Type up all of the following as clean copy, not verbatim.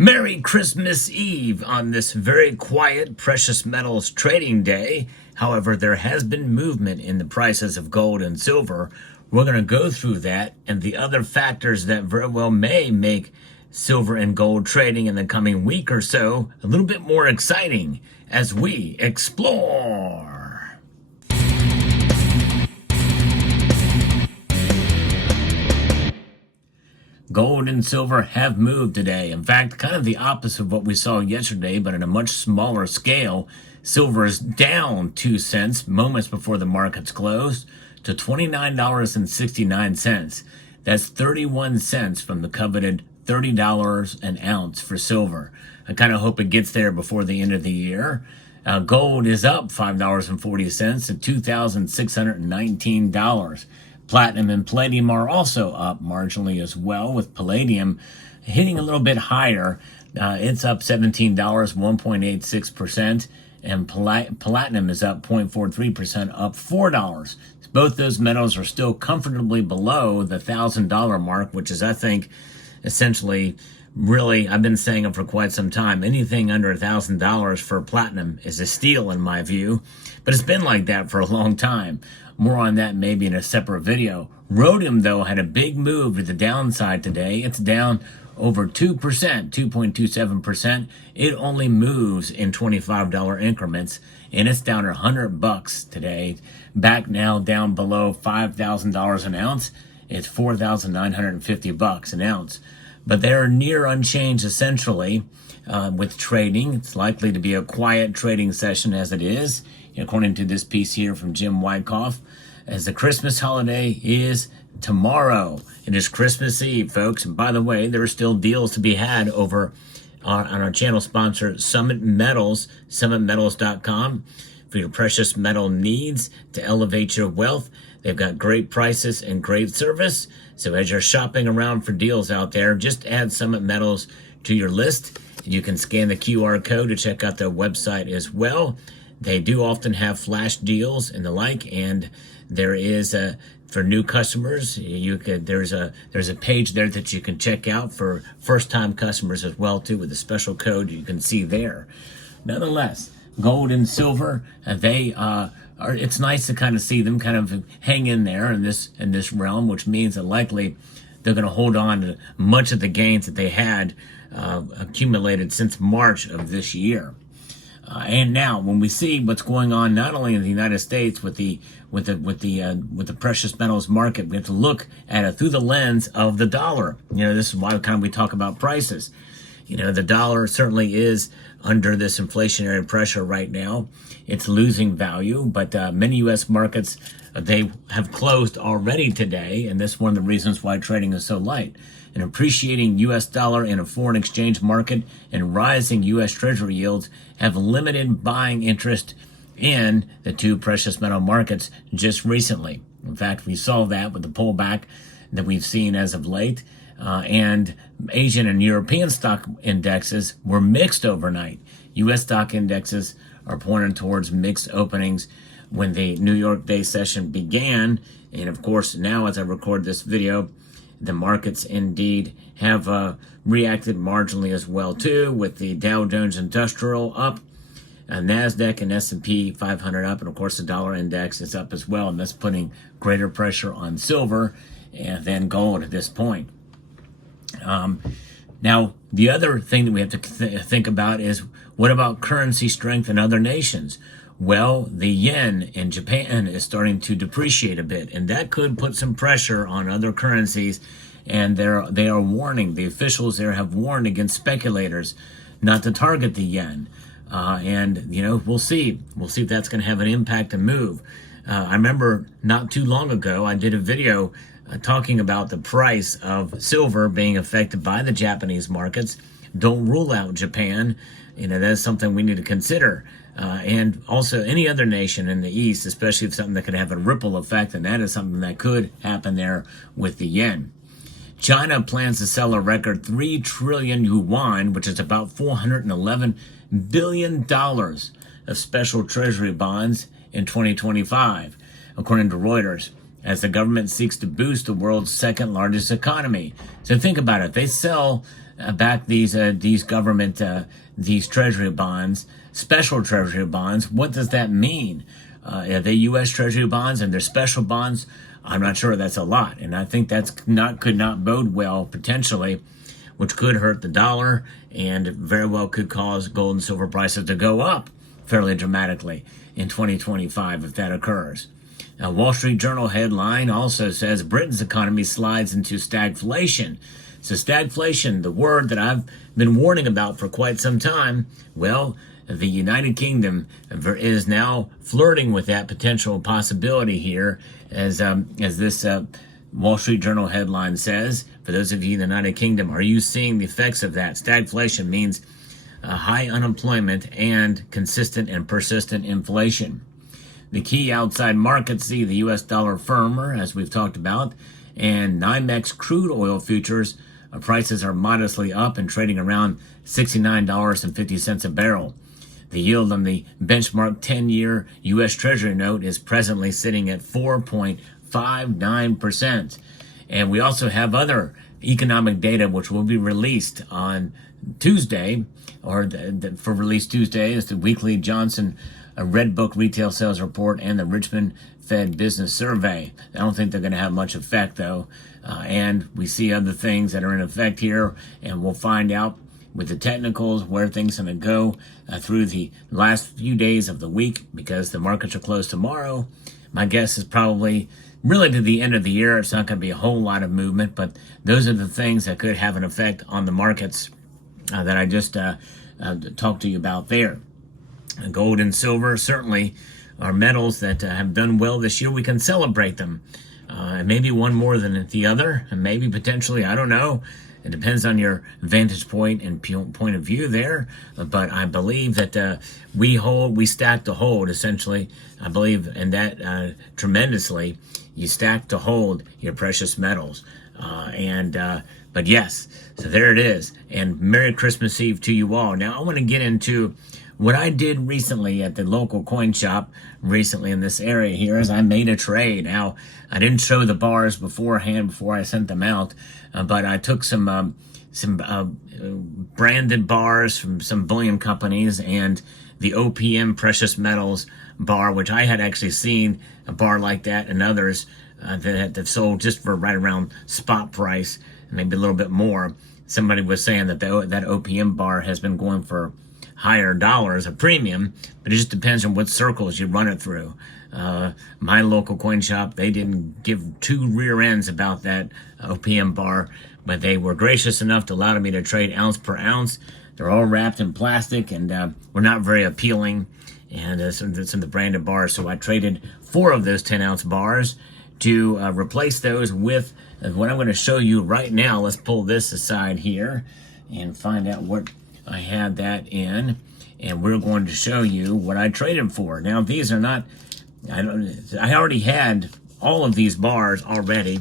Merry Christmas Eve on this very quiet precious metals trading day. However, there has been movement in the prices of gold and silver. We're going to go through that and the other factors that very well may make silver and gold trading in the coming week or so a little bit more exciting as we explore. Gold and silver have moved today. In fact, kind of the opposite of what we saw yesterday, but at a much smaller scale. Silver is down 2 cents moments before the markets closed to $29.69. That's 31 cents from the coveted $30 an ounce for silver. I kind of hope it gets there before the end of the year. Gold is up $5.40 to $2,619. Platinum and palladium are also up marginally as well, with palladium hitting a little bit higher. It's up $17, 1.86%, and platinum is up 0.43%, up $4. Both those metals are still comfortably below the $1,000 mark, which is, I think, essentially, really, I've been saying it for quite some time. Anything under $1,000 for platinum is a steal in my view, but it's been like that for a long time. More on that maybe in a separate video. Rhodium, though, had a big move to the downside today. It's down over 2%, 2.27%. It only moves in $25 increments, and it's down $100 today. Back now down below $5,000 an ounce. It's $4,950 an ounce. But they're near unchanged essentially with trading. It's likely to be a quiet trading session as it is, according to this piece here from Jim Wyckoff, as the Christmas holiday is tomorrow. It is Christmas Eve, folks. And by the way, there are still deals to be had over on our channel sponsor, Summit Metals, summitmetals.com, for your precious metal needs to elevate your wealth. They've got great prices and great service. So as you're shopping around for deals out there, just add Summit Metals to your list. You can scan the QR code to check out their website as well. They do often have flash deals and the like, and there is for new customers, there's a page there that you can check out for first-time customers as well too, with a special code you can see there. Nonetheless, gold and silver, they are. It's nice to kind of see them kind of hang in there in this realm, which means that likely they're going to hold on to much of the gains that they had accumulated since March of this year. And now, when we see what's going on not only in the United States with the precious metals market, we have to look at it through the lens of the dollar. This is why we talk about prices. The dollar certainly is under this inflationary pressure right now. It's losing value, but many U.S. markets, they have closed already today, and that's one of the reasons why trading is so light. An appreciating U.S. dollar in a foreign exchange market and rising U.S. Treasury yields have limited buying interest in the two precious metal markets just recently. In fact, we saw that with the pullback that we've seen as of late, and Asian and European stock indexes were mixed overnight. U.S. stock indexes are pointing towards mixed openings when the New York day session began, and of course now as I record this video, the markets indeed have reacted marginally as well too, with the Dow Jones Industrial up, NASDAQ and S&P 500 up, and of course the dollar index is up as well, and that's putting greater pressure on silver and then gold at this point. Now, the other thing that we have to think about is, what about currency strength in other nations? Well, the yen in Japan is starting to depreciate a bit, and that could put some pressure on other currencies, and they are warning, the officials there have warned against speculators not to target the yen. And we'll see if that's going to have an impact and move. I remember not too long ago, I did a video talking about the price of silver being affected by the Japanese markets. Don't rule out Japan. That's something we need to consider. And also any other nation in the East, especially if something that could have a ripple effect, and that is something that could happen there with the yen. China plans to sell a record 3 trillion yuan, which is about $411 billion of special treasury bonds in 2025, according to Reuters, as the government seeks to boost the world's second largest economy. So think about it. They sell back these government these treasury bonds, special treasury bonds. What does that mean? Are they U.S. treasury bonds and they're special bonds? I'm not sure. That's a lot, and I think could not bode well potentially, which could hurt the dollar and very well could cause gold and silver prices to go up fairly dramatically in 2025 if that occurs. Now, Wall Street Journal headline also says Britain's economy slides into stagflation. So stagflation, the word that I've been warning about for quite some time, well, the United Kingdom is now flirting with that potential possibility here, as this Wall Street Journal headline says. For those of you in the United Kingdom, are you seeing the effects of that? Stagflation means high unemployment and consistent and persistent inflation. The key outside markets see the U.S. dollar firmer, as we've talked about, and NYMEX crude oil futures prices are modestly up and trading around $69.50 a barrel. The yield on the benchmark 10-year U.S. Treasury note is presently sitting at 4.59%. And we also have other economic data which will be released on Tuesday, or for release Tuesday is the weekly Johnson Red Book retail sales report and the Richmond Fed business survey. I don't think they're going to have much effect, though. And we see other things that are in effect here, and we'll find out with the technicals where things are going to go through the last few days of the week, because the markets are closed tomorrow. My guess is probably really to the end of the year, it's not going to be a whole lot of movement, but those are the things that could have an effect on the markets that I just talked to you about there. Gold and silver certainly are metals that have done well this year. We can celebrate them. Maybe one more than the other, and maybe potentially, I don't know. It depends on your vantage point and point of view there. But I believe that we stack to hold, essentially. I believe in that tremendously. You stack to hold your precious metals. But yes, so there it is. And Merry Christmas Eve to you all. Now, I want to get into what I did recently at the local coin shop recently in this area here is I made a trade. Now, I didn't show the bars beforehand before I sent them out, but I took some branded bars from some bullion companies and the OPM precious metals bar, which I had actually seen a bar like that and others that have sold just for right around spot price, maybe a little bit more. Somebody was saying that that OPM bar has been going for higher dollars, a premium, but it just depends on what circles you run it through. My local coin shop, they didn't give two rear ends about that OPM bar, but they were gracious enough to allow me to trade ounce per ounce. They're all wrapped in plastic and were not very appealing, and some of the branded bars. So I traded 4 of those 10-ounce bars to replace those with what I'm going to show you right now. Let's pull this aside here and find out what I had that in, and we're going to show you what I traded for. Now, these are not, I already had all of these bars already,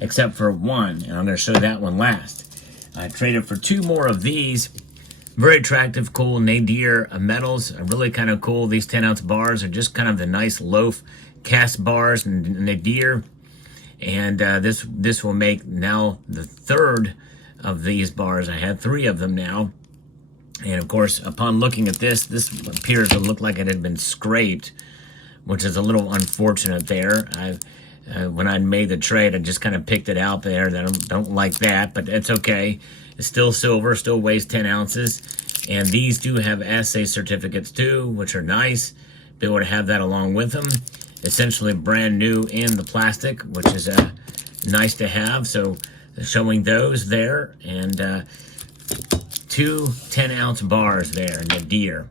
except for one, and I'm going to show that one last. I traded for 2 more of these. Very attractive, cool Nadir metals, really kind of cool. These 10-ounce bars are just kind of the nice loaf cast bars, Nadir, and this will make now the 3rd of these bars. I had 3 of them now. And of course, upon looking at this appears to look like it had been scraped, which is a little unfortunate there. When I made the trade, I just kind of picked it out there. I don't like that, but it's okay. It's still silver, still weighs 10 ounces. And these do have assay certificates too, which are nice. Be able to have that along with them. Essentially brand new in the plastic, which is nice to have. So showing those there, and 2 10-ounce bars there in the Nadir.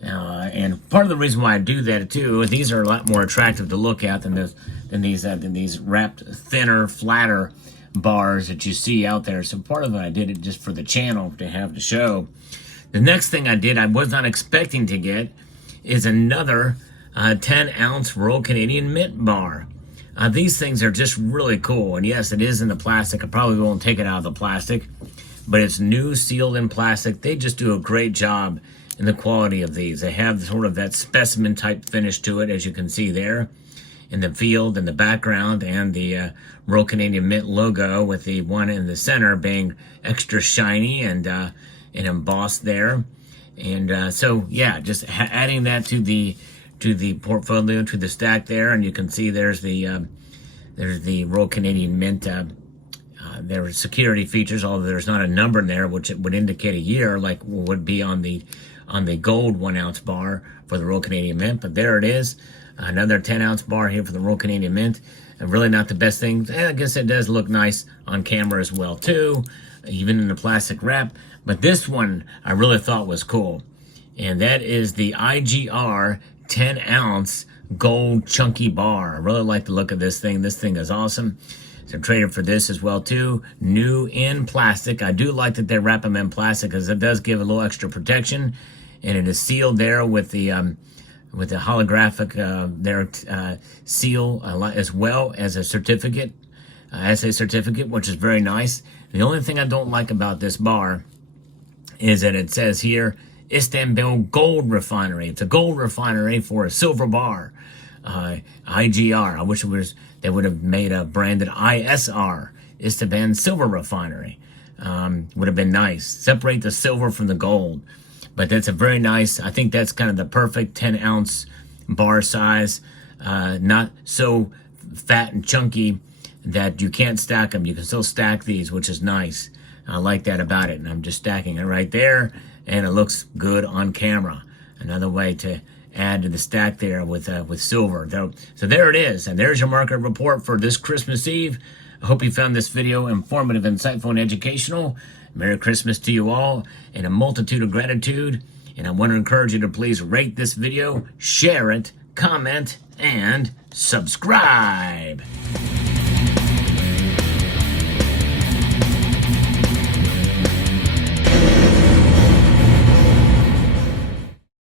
And part of the reason why I do that too is these are a lot more attractive to look at than these wrapped thinner, flatter bars that you see out there. So part of it, I did it just for the channel to have to show. The next thing I did, I was not expecting to get, is another 10-ounce Royal Canadian Mint bar. These things are just really cool. And yes, it is in the plastic. I probably won't take it out of the plastic, but it's new, sealed in plastic. They just do a great job in the quality of these. They have sort of that specimen type finish to it, as you can see there. in the field in the background, and the Royal Canadian Mint logo with the one in the center being extra shiny and embossed there. And so yeah, just adding that to the portfolio, to the stack there, and you can see there's the Royal Canadian Mint. There are security features, although there's not a number in there, which it would indicate a year, like would be on the gold 1 ounce bar for the Royal Canadian Mint. But there it is, another 10 ounce bar here for the Royal Canadian Mint. And really not the best thing. I guess it does look nice on camera as well too, even in the plastic wrap. But this one I really thought was cool, and that is the IGR 10 ounce gold chunky bar. I really like the look of this thing. This thing is awesome. So traded for this as well too, new in plastic. I do like that they wrap them in plastic because it does give a little extra protection, and it is sealed there with the holographic seal, as well as a certificate, assay certificate, which is very nice. The only thing I don't like about this bar is that it says here Istanbul Gold Refinery. It's a gold refinery for a silver bar. IGR. I wish they would have made a branded ISR, Istanbul Silver Refinery. Would have been nice. Separate the silver from the gold. But that's a very nice, I think that's kind of the perfect 10 ounce bar size. Not so fat and chunky that you can't stack them. You can still stack these, which is nice. I like that about it. And I'm just stacking it right there, and it looks good on camera. Another way to add to the stack there with silver. So there it is, and there's your market report for this Christmas Eve. I hope you found this video informative, insightful, and educational. Merry Christmas to you all, and a multitude of gratitude. And I want to encourage you to please rate this video, share it, comment, and subscribe.